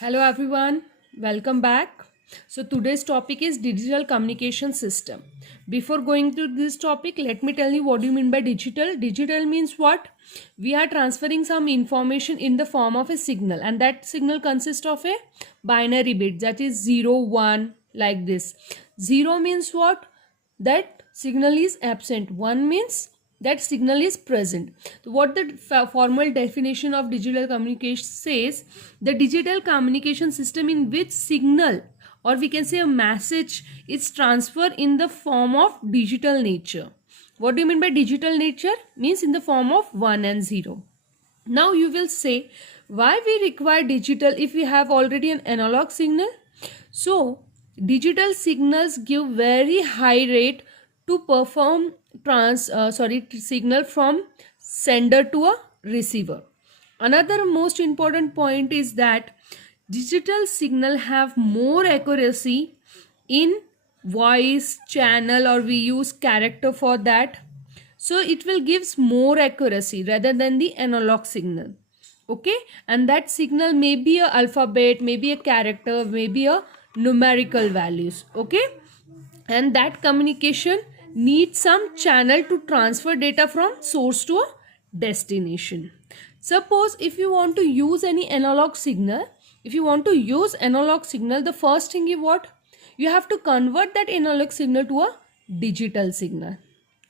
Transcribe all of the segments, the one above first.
Hello everyone, welcome back. So today's topic is digital communication system. Before going to this topic, let me tell you what do you mean by digital. Digital means what? We are transferring some information in the form of a signal, and that signal consists of a binary bit, that is 0 1, like this. 0 means what? That signal is absent. 1 means that signal is present. So what the formal definition of digital communication says, the digital communication system in which signal, or we can say a message, is transferred in the form of digital nature. What do you mean by digital nature? Means in the form of 1 and 0. Now you will say, why we require digital if we have already an analog signal? So digital signals give very high rate to perform signal from sender to a receiver. Another most important point is that digital signal have more accuracy in voice channel, or we use character for that. So it will gives more accuracy rather than the analog signal. Okay, and that signal may be a alphabet, maybe a character, maybe a numerical values. Okay, and that communication needs some channel to transfer data from source to a destination. Suppose if you want to use any analog signal, the first thing you have to convert that analog signal to a digital signal.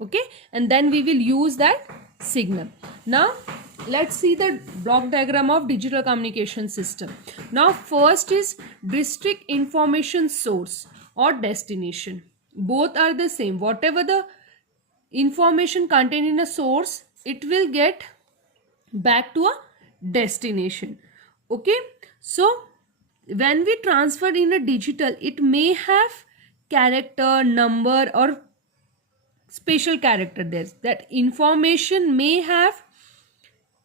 Okay, and then we will use that signal. Now let's see the block diagram of digital communication system. Now first is district information source or destination. Both are the same. Whatever the information contained in a source, it will get back to a destination. Okay, so when we transfer in a digital, it may have character, number, or special character there. That information may have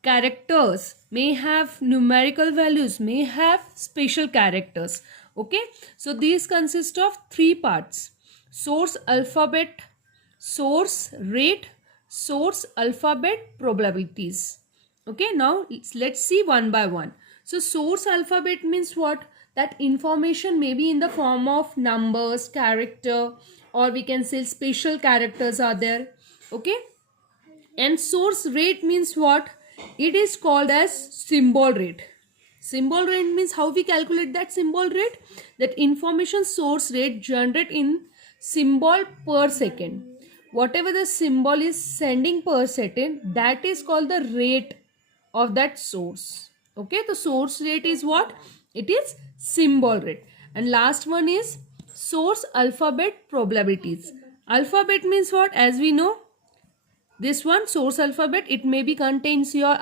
characters, may have numerical values, may have special characters. Okay, so these consist of three parts: source alphabet, source rate, source alphabet probabilities. Okay, now let's see one by one. So source alphabet means what? That information may be in the form of numbers, character, or we can say special characters are there. Okay, and source rate means what? It is called as symbol rate. Symbol rate means how we calculate that symbol rate? That information source rate generate in symbol per second. Whatever the symbol is sending per second, that is called the rate of that source. Okay, the source rate is what? It is symbol rate. And last one is source alphabet probabilities. Alphabet means what? As we know, this one source alphabet, it may be contains your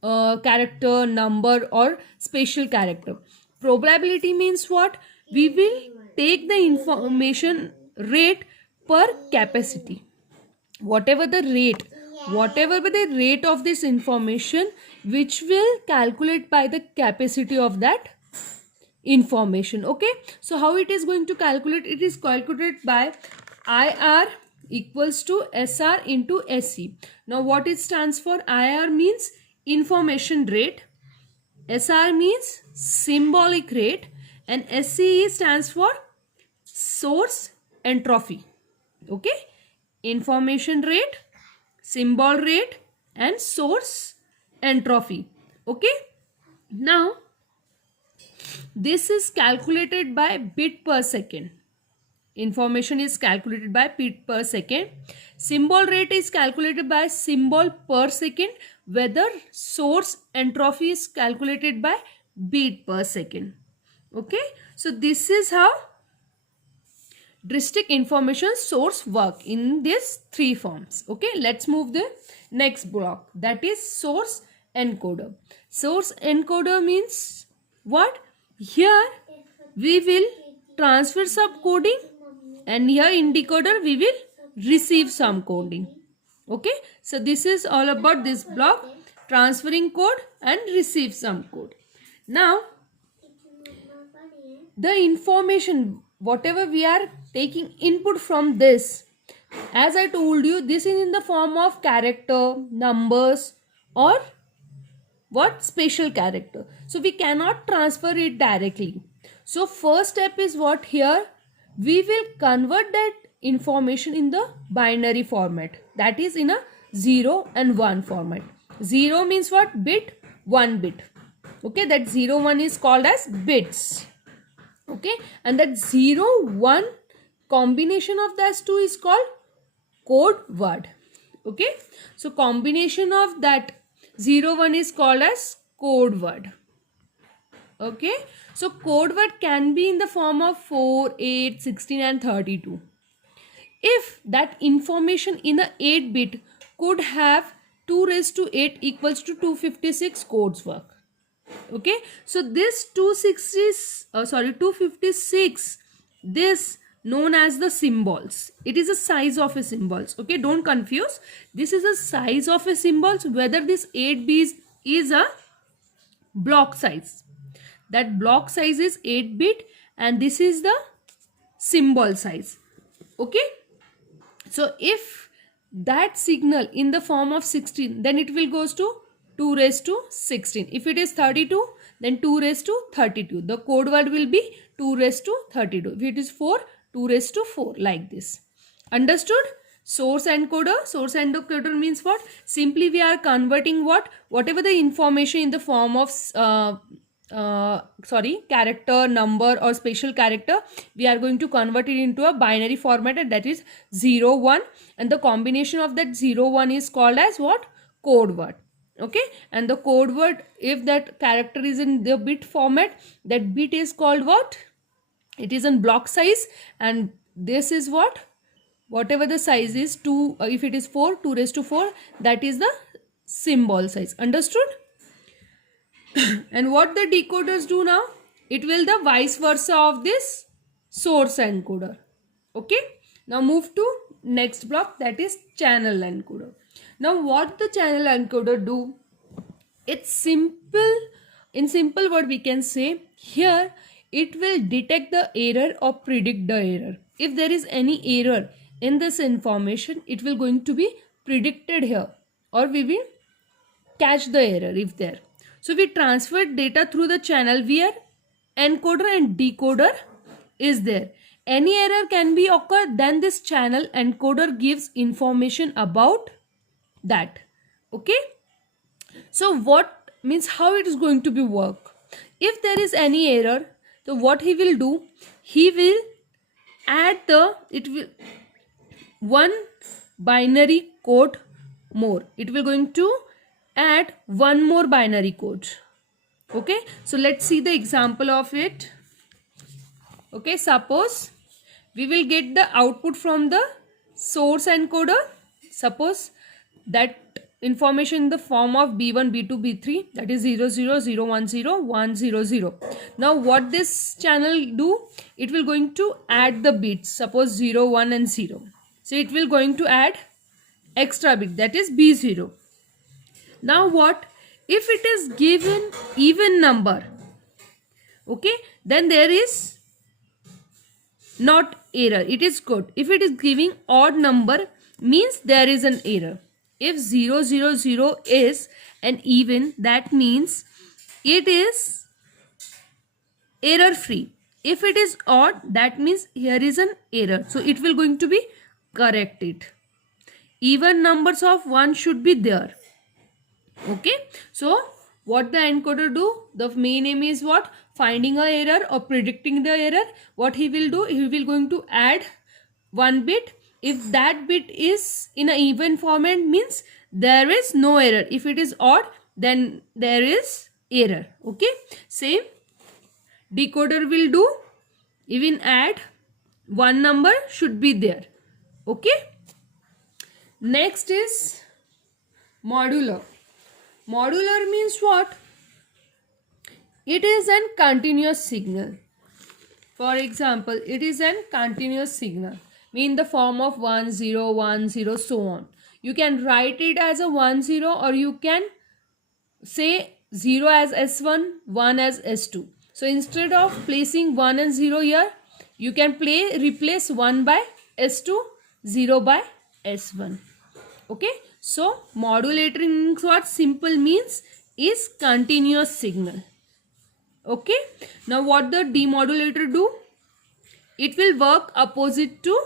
character, number, or special character. Probability means what? We will take the information rate per capacity. Whatever the rate of this information, which will calculate by the capacity of that information. Okay, so how it is going to calculate? It is calculated by IR equals to SR into SE. Now what it stands for? IR means information rate, SR means symbolic rate, and SE stands for source entropy. Okay, information rate, symbol rate, and source entropy. Okay, now this is calculated by bit per second. Information is calculated by bit per second. Symbol rate is calculated by symbol per second, whether source entropy is calculated by bit per second. Okay, so this is how district information source work in these three forms. Okay, let's move the next block, that is source encoder. Source encoder means what? Here we will transfer some coding, and here in decoder we will receive some coding. Okay, so this is all about this block, transferring code and receive some code. Now the information, whatever we are taking input from this, as I told you, this is in the form of character, numbers, or what? Special character. So we cannot transfer it directly. So first step is what? Here we will convert that information in the binary format, that is in a 0 and 1 format. 0 means what? Bit, 1 bit. Okay, that 0 1 is called as bits. Okay, and that 0 1 combination of those two is called code word. Okay, so combination of that 0 1 is called as code word. Okay, so code word can be in the form of 4, 8, 16 and 32. If that information in a 8 bit could have 2 raised to 8 equals to 256 codes work. Okay, so this 256, this known as the symbols, it is a size of a symbols. Okay, don't confuse, this is a size of a symbols, whether this 8 bit is a block size. That block size is 8 bit and this is the symbol size. Okay, so if that signal in the form of 16, then it will goes to 2 raised to 16. If it is 32, then 2 raised to 32. The code word will be 2 raised to 32. If it is 4, 2 raised to 4, like this. Understood? Source encoder. Source encoder means what? Simply we are converting what? Whatever the information in the form of character, number or special character, we are going to convert it into a binary format, and that is 0 1, and the combination of that 0 1 is called as what? Code word. Okay, and the code word, if that character is in the bit format, that bit is called what? It is in block size, and this is what? Whatever the size is, 2, if it is 4, 2 raised to 4, that is the symbol size. Understood? And what the decoders do now? It will the vice versa of this source encoder. Okay, now move to next block, that is channel encoder. Now what the channel encoder do? It's simple. In simple word we can say, here it will detect the error or predict the error. If there is any error in this information, it will going to be predicted here, or we will catch the error if there. So we transfer data through the channel where encoder and decoder is there. Any error can be occur, then this channel encoder gives information about that. Okay, so what means, how it is going to be work? If there is any error, so what he will do, he will add one binary code more. It will going to add one more binary code. Okay, so let's see the example of it. Okay, suppose we will get the output from the source encoder. Suppose that information in the form of B1, B2, B3, that is 0, 0, 0, 1, 0, 1, 0, 0. Now what this channel do? It will going to add the bits, suppose 0, 1 and 0. So it will going to add extra bit, that is B0. Now what? If it is given even number, okay, then there is not error, it is good. If it is giving odd number, means there is an error. If 0, 0, 0 is an even, that means it is error free. If it is odd, that means here is an error. So it will going to be corrected. Even numbers of 1 should be there. Okay, so what the encoder do? The main aim is what? Finding a error or predicting the error. What he will do? He will going to add one bit. If that bit is in an even format, means there is no error. If it is odd, then there is error. Okay, same decoder will do. Even add one number should be there. Okay, next is modular. Modular means what? It is a continuous signal. For example, it is a continuous signal, in the form of 1 0 1 0, so on. You can write it as a 1 0, or you can say 0 as S1, 1 as S2. So instead of placing 1 and 0 here, you can replace 1 by S2, 0 by S1. Okay, so modulating means what? Simple means is continuous signal. Okay, now what the demodulator do? It will work opposite to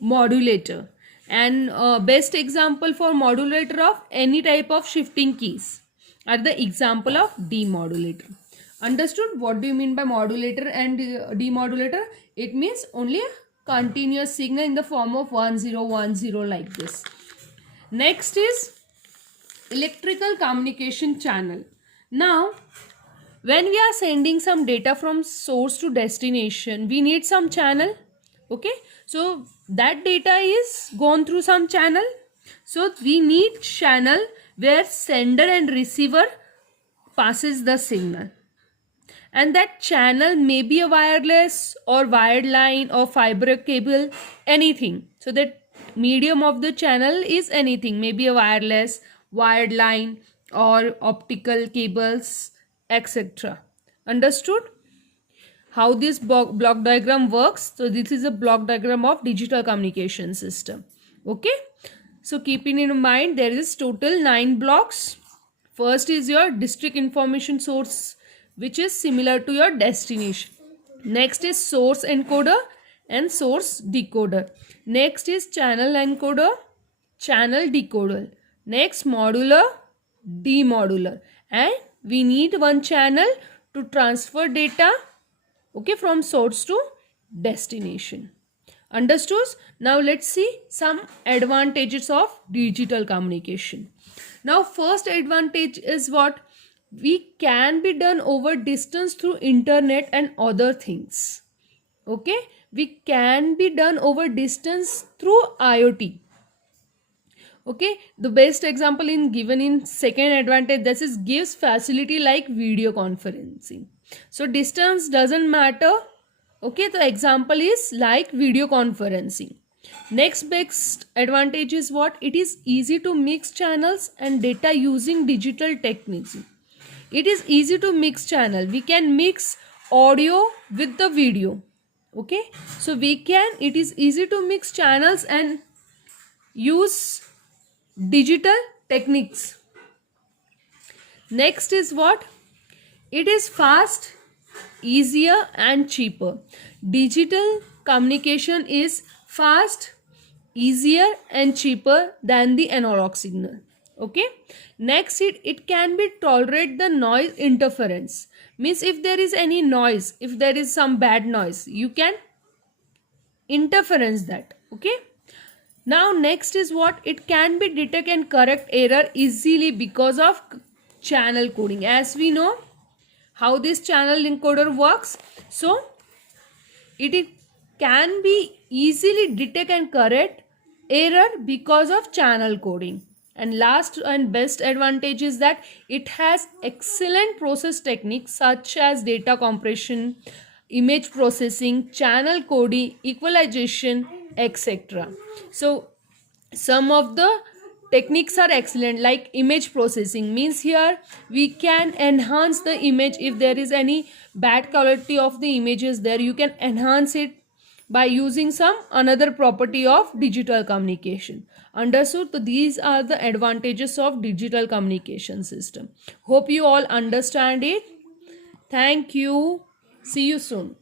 modulator, and best example for modulator of any type of shifting keys are the example of demodulator. Understood what do you mean by modulator and demodulator? It means only a continuous signal in the form of 1010 like this. Next is electrical communication channel. Now when we are sending some data from source to destination, we need some channel. Okay, so that data is gone through some channel, so we need channel where sender and receiver passes the signal, and that channel may be a wireless or wired line or fiber cable, anything. So that medium of the channel is anything, maybe a wireless, wired line or optical cables, etc. Understood how this block diagram works? So this is a block diagram of digital communication system. Okay, so keeping in mind there is total 9 blocks. First is your district information source, which is similar to your destination. Next is source encoder and source decoder. Next is channel encoder, channel decoder. Next modular, demodular, and we need one channel to transfer data, okay, from source to destination. Understood? Now let's see some advantages of digital communication. Now first advantage is what? We can be done over distance through internet and other things. Okay, we can be done over distance through IoT. Okay, the best example in given in second advantage, this is gives facility like video conferencing. So distance doesn't matter. Okay, the example is like video conferencing. Next best advantage is what? It is easy to mix channels and data using digital techniques. It is easy to mix channel. We can mix audio with the video. Okay, so it is easy to mix channels and use digital techniques. Next is what? It is fast, easier and cheaper. Digital communication is fast, easier and cheaper than the analog signal. Okay, next it can be tolerate the noise interference. Means if there is any noise, if there is some bad noise, you can interference that. Okay, now next is what? It can be detect and correct error easily because of channel coding. As we know how this channel encoder works, so it can be easily detect and correct error because of channel coding. And last and best advantage is that it has excellent process techniques such as data compression, image processing, channel coding, equalization, etc. So some of the techniques are excellent, like image processing. Means here we can enhance the image. If there is any bad quality of the images there, you can enhance it by using some another property of digital communication. Understood? So these are the advantages of digital communication system. Hope you all understand it. Thank you. See you soon.